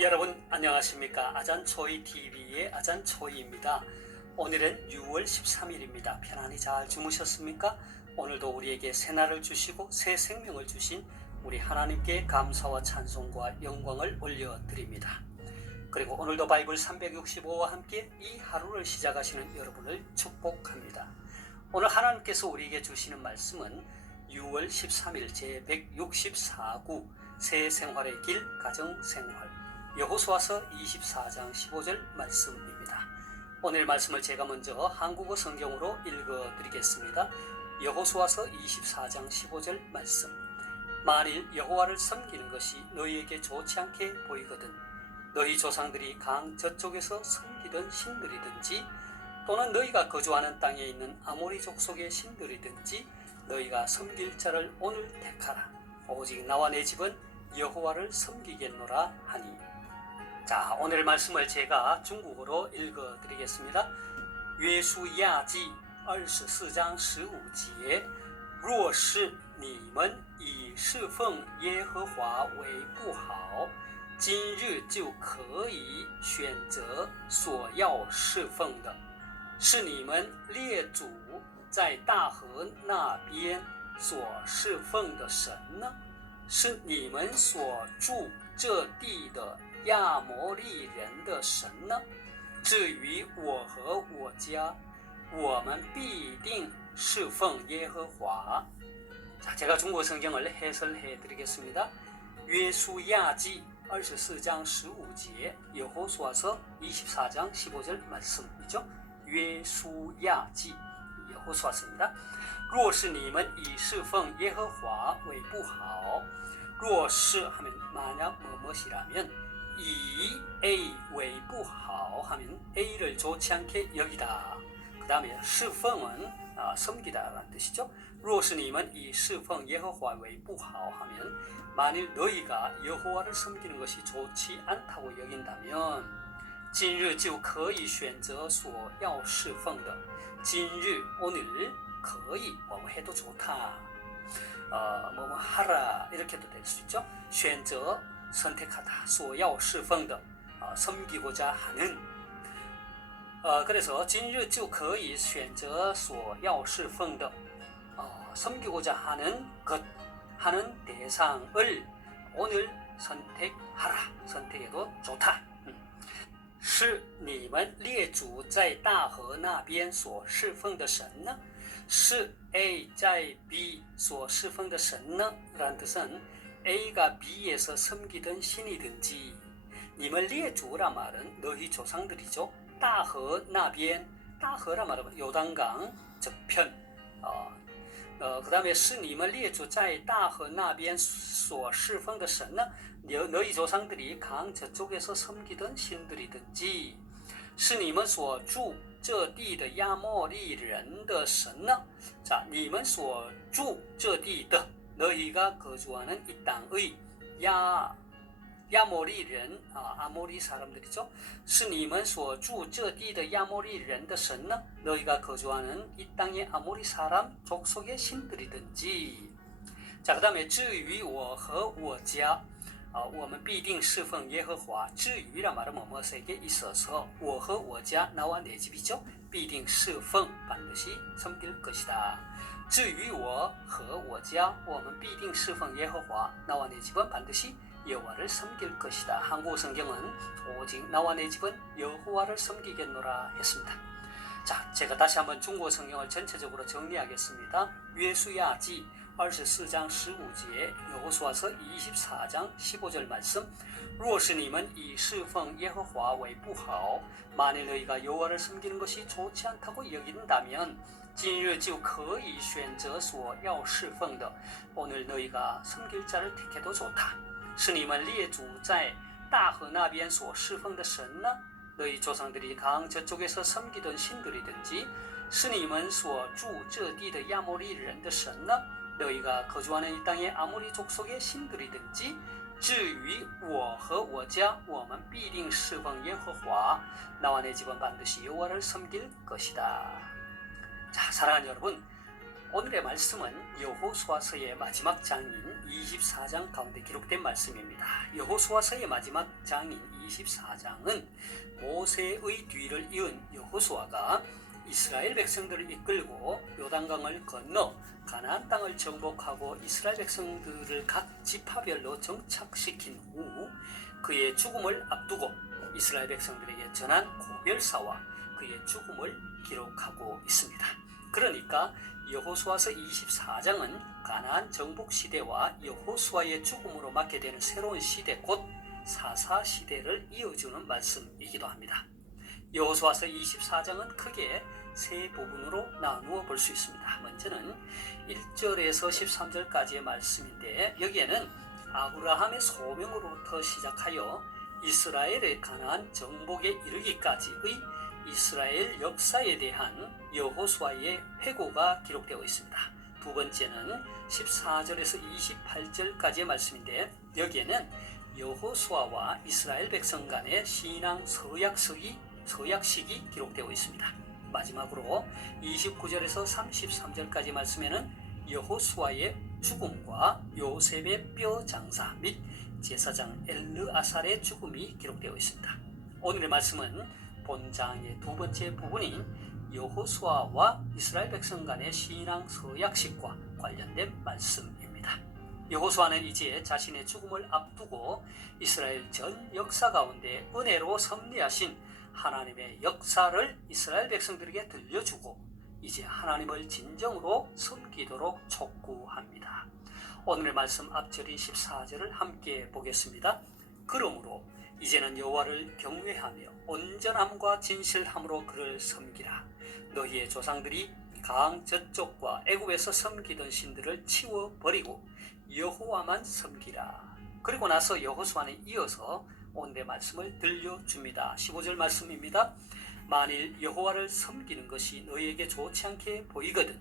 여러분 안녕하십니까? 아잔초이TV의 아잔초이입니다. 오늘은 6월 13일입니다. 편안히 잘 주무셨습니까? 오늘도 우리에게 새날을 주시고 새 생명을 주신 우리 하나님께 감사와 찬송과 영광을 올려드립니다. 그리고 오늘도 바이블 365와 함께 이 하루를 시작하시는 여러분을 축복합니다. 오늘 하나님께서 우리에게 주시는 말씀은 6월 13일 제164구 새 생활의 길 가정생활 여호수아서 24장 15절 말씀입니다. 오늘 말씀을 제가 먼저 한국어 성경으로 읽어드리겠습니다. 여호수아서 24장 15절 말씀. 만일 여호와를 섬기는 것이 너희에게 좋지 않게 보이거든 너희 조상들이 강 저쪽에서 섬기던 신들이든지 또는 너희가 거주하는 땅에 있는 아모리 족속의 신들이든지 너희가 섬길 자를 오늘 택하라. 오직 나와 내 집은 여호와를 섬기겠노라 하니. 자, 오늘 말씀을 제가 중국어로 읽어드리겠습니다. 约书亚记24章15节若是你们以侍奉耶和华为不好今日就可以选择所要侍奉的是你们列祖在大河那边所侍奉的神呢？是你们所住这地的亚摩利人的神呢？至于我和我家，我们必定侍奉耶和华。 자, 제가 중국 성경을 해설해 드리겠습니다. 约书亚记 24장 15节, 여호수아서 24장 15절 말씀이죠. 约书亚记 여호수아서입니다. 若是你们以侍奉耶和华为不好，若是 하면 만약 뭐뭐이라면 이 A为不好 하면 A를 좋지 않게 여기다. 그 다음에 侍奉은 섬기다라는 뜻이죠. 若是你们以侍奉耶和华为不好 하면 만일 너희가 여호와를 섬기는 것이 좋지 않다고 여긴다면 今日就可以选择所要侍奉的 今日 오늘 可以 뭐뭐 해도 좋다. 뭐뭐 하라 이렇게도 될 수 있죠. 选择 선택하다. 所要侍奉的 섬기고자 하는. 그래서 今日就可以选择所要侍奉的 섬기고자 하는 것 하는 대상을 오늘 선택하라. 선택해도 좋다. 是你们列祖在大河那边所侍奉的神呢？是 A 在 B 所侍奉的神呢？라는 뜻은 A가 B에서 섬기던 신이든지 你们列祖라 말은 너희 조상들이죠. 大河那边 大河라 말은 요단강 저편. 그 다음에 是你们列祖在大河那边所侍奉的神呢? 너희 조상들이 강 저쪽에서 섬기던 신들이든지 是你们所住这地的亚摩利人的神呢? 자, 你们所住这地的 너희가 거주하는 이 땅의 야모리人 아모리 사람들이죠. 是你们所住这地的亚摩利人的神呢? 너희가 거주하는 이 땅의 아모리 사람 족속의 신들이든지. 자, 그 다음에 至于我和我家我们必定侍奉耶和华. 至于라 말은 뭐뭐에게 있어서 我和我家 나와 내 집이죠. 必定侍奉 반드시 섬길 것이다. 至于我和我家我们必定侍奉耶和华. 나와 내 집은 반드시 여호와를 섬길 것이다. 한국 성경은 오직 나와 내 집은 여호와를 섬기겠노라 했습니다. 자, 제가 다시 한번 중국 성경을 전체적으로 정리하겠습니다. 约书亚记 24장 15节 여호수아서 24장 15절 말씀. 若是你们以侍奉耶和华为不好 만일 너희가 여호와를 섬기는 것이 좋지 않다고 여긴다면 今日就可以选择所要侍奉的 오늘 너희가 섬길 자를 택해도 좋다. 是你们列祖在大河那边所侍奉的神呢? 너희 조상들이 강 저쪽에서 섬기던 신들이든지 是你们所住这地的亚摩利人的神呢? 너희가 거주하는 이 땅의 아모리 족속의 신들이든지 至于我和我家我们必定侍奉耶和华 나와 내 집은 반드시 여호와를 섬길 것이다. 자, 사랑하는 여러분, 오늘의 말씀은 여호수아서의 마지막 장인 24장 가운데 기록된 말씀입니다. 여호수아서의 마지막 장인 24장은 모세의 뒤를 이은 여호수아가 이스라엘 백성들을 이끌고 요단강을 건너 가나안 땅을 정복하고 이스라엘 백성들을 각 지파별로 정착시킨 후 그의 죽음을 앞두고 이스라엘 백성들에게 전한 고별사와 그의 죽음을 기록하고 있습니다. 그러니까 여호수아서 24장은 가나안 정복 시대와 여호수아의 죽음으로 맞게 되는 새로운 시대 곧 사사 시대를 이어주는 말씀이기도 합니다. 여호수아서 24장은 크게 세 부분으로 나누어 볼 수 있습니다. 먼저는 1절에서 13절까지의 말씀인데 여기에는 아브라함의 소명으로부터 시작하여 이스라엘의 가나안 정복에 이르기까지의 이스라엘 역사에 대한 여호수아의 회고가 기록되어 있습니다. 두 번째는 14절에서 28절까지의 말씀인데 여기에는 여호수아와 이스라엘 백성 간의 신앙 서약식이 기록되어 있습니다. 마지막으로 29절에서 33절까지 말씀에는 여호수아의 죽음과 요셉의 뼈 장사 및 제사장 엘르아살의 죽음이 기록되어 있습니다. 오늘의 말씀은 본장의 두 번째 부분인 여호수아와 이스라엘 백성 간의 신앙 서약식과 관련된 말씀입니다. 여호수아는 이제 자신의 죽음을 앞두고 이스라엘 전 역사 가운데 은혜로 섭리하신 하나님의 역사를 이스라엘 백성들에게 들려주고 이제 하나님을 진정으로 섬기도록 촉구합니다. 오늘의 말씀 앞절인 14절을 함께 보겠습니다. 그러므로 이제는 여호와를 경외하며 온전함과 진실함으로 그를 섬기라. 너희의 조상들이 강 저쪽과 애굽에서 섬기던 신들을 치워버리고 여호와만 섬기라. 그리고 나서 여호수아는 이어서 오늘의 말씀을 들려줍니다. 15절 말씀입니다. 만일 여호와를 섬기는 것이 너희에게 좋지 않게 보이거든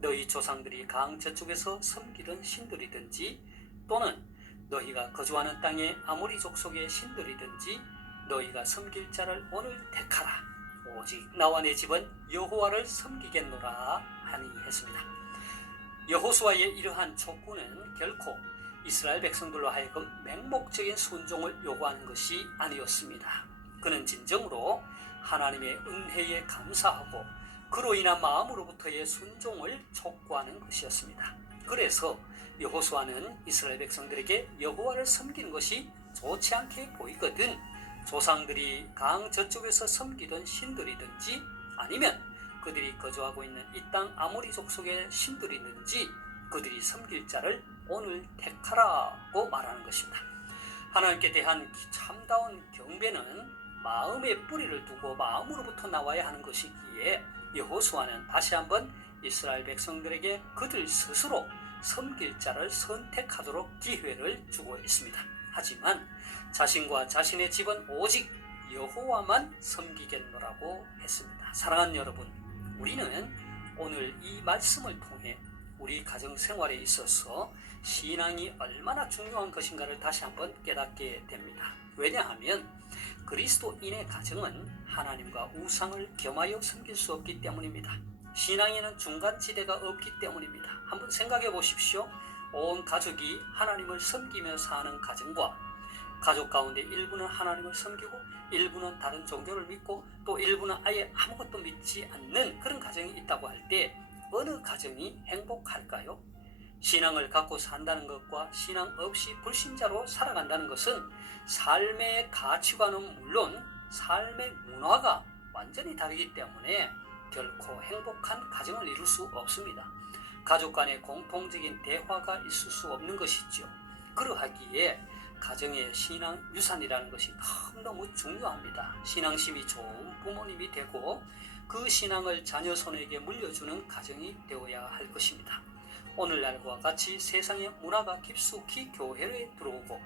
너희 조상들이 강 저쪽에서 섬기던 신들이든지 또는 너희가 거주하는 땅의 아모리 족속의 신들이든지 너희가 섬길 자를 오늘 택하라. 오직 나와 내 집은 여호와를 섬기겠노라 하니 했습니다. 여호수아의 이러한 촉구는 결코 이스라엘 백성들로 하여금 맹목적인 순종을 요구하는 것이 아니었습니다. 그는 진정으로 하나님의 은혜에 감사하고 그로 인한 마음으로부터의 순종을 촉구하는 것이었습니다. 그래서 여호수아는 이스라엘 백성들에게 여호와를 섬기는 것이 좋지 않게 보이거든 조상들이 강 저쪽에서 섬기던 신들이든지 아니면 그들이 거주하고 있는 이 땅 아모리 족속의 신들이든지 그들이 섬길 자를 오늘 택하라고 말하는 것입니다. 하나님께 대한 참다운 경배는 마음의 뿌리를 두고 마음으로부터 나와야 하는 것이기에 여호수아는 다시 한번 이스라엘 백성들에게 그들 스스로 섬길 자를 선택하도록 기회를 주고 있습니다. 하지만 자신과 자신의 집은 오직 여호와만 섬기겠노라고 했습니다. 사랑하는 여러분, 우리는 오늘 이 말씀을 통해 우리 가정생활에 있어서 신앙이 얼마나 중요한 것인가를 다시 한번 깨닫게 됩니다. 왜냐하면 그리스도인의 가정은 하나님과 우상을 겸하여 섬길 수 없기 때문입니다. 신앙에는 중간지대가 없기 때문입니다. 한번 생각해 보십시오. 온 가족이 하나님을 섬기며 사는 가정과 가족 가운데 일부는 하나님을 섬기고 일부는 다른 종교를 믿고 또 일부는 아예 아무것도 믿지 않는 그런 가정이 있다고 할 때 어느 가정이 행복할까요? 신앙을 갖고 산다는 것과 신앙 없이 불신자로 살아간다는 것은 삶의 가치관은 물론 삶의 문화가 완전히 다르기 때문에 결코 행복한 가정을 이룰 수 없습니다. 가족 간의 공통적인 대화가 있을 수 없는 것이죠. 그러하기에 가정의 신앙 유산이라는 것이 너무 중요합니다. 신앙심이 좋은 부모님이 되고 그 신앙을 자녀 손에게 물려주는 가정이 되어야 할 것입니다. 오늘날과 같이 세상의 문화가 깊숙이 교회에 들어오고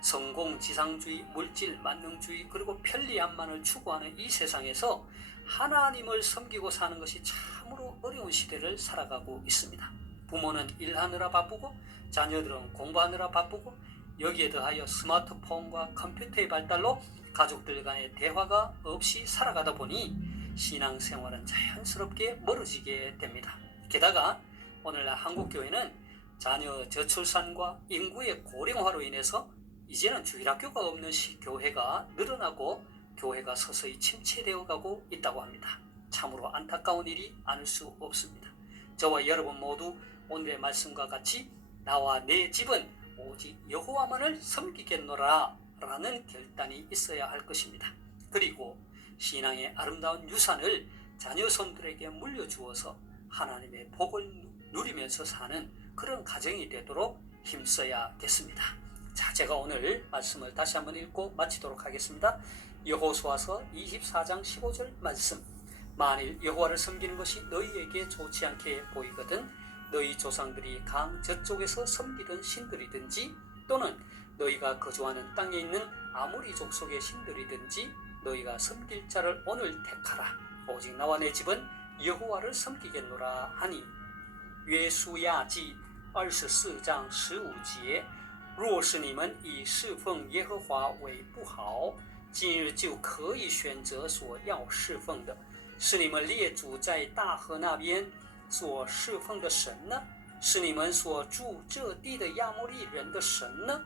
성공, 지상주의, 물질, 만능주의 그리고 편리함만을 추구하는 이 세상에서 하나님을 섬기고 사는 것이 참으로 어려운 시대를 살아가고 있습니다. 부모는 일하느라 바쁘고 자녀들은 공부하느라 바쁘고 여기에 더하여 스마트폰과 컴퓨터의 발달로 가족들 간의 대화가 없이 살아가다 보니 신앙생활은 자연스럽게 멀어지게 됩니다. 게다가 오늘날 한국교회는 자녀 저출산과 인구의 고령화로 인해서 이제는 주일학교가 없는 교회가 늘어나고 교회가 서서히 침체되어 가고 있다고 합니다. 참으로 안타까운 일이 아닐 수 없습니다. 저와 여러분 모두 오늘의 말씀과 같이 나와 내 집은 오직 여호와만을 섬기겠노라 라는 결단이 있어야 할 것입니다. 그리고 신앙의 아름다운 유산을 자녀손들에게 물려주어서 하나님의 복을 누리면서 사는 그런 가정이 되도록 힘써야겠습니다. 자, 제가 오늘 말씀을 다시 한번 읽고 마치도록 하겠습니다. 여호수아서 24장 15절 말씀. 만일 여호와를 섬기는 것이 너희에게 좋지 않게 보이거든 너희 조상들이 강 저쪽에서 섬기던 신들이든지 또는 너희가 거주하는 땅에 있는 아모리 족속의 신들이든지 너희가 섬길 자를 오늘 택하라. 오직 나와 내 집은 여호와를 섬기겠노라 하니 约书亚记24章15节，若是你们以侍奉耶和华为不好，今日就可以选择所要侍奉的，是你们列祖在大河那边所侍奉的神呢？是你们所住这地的亚摩利人的神呢？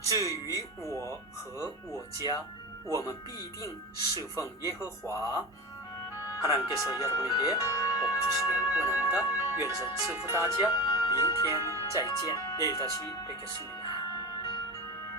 至于我和我家，我们必定侍奉耶和华。 하나님께서 여러분에게 복 주시길 원합니다.愿神赐福大家，明天再见，내일 다시 뵙겠습니다.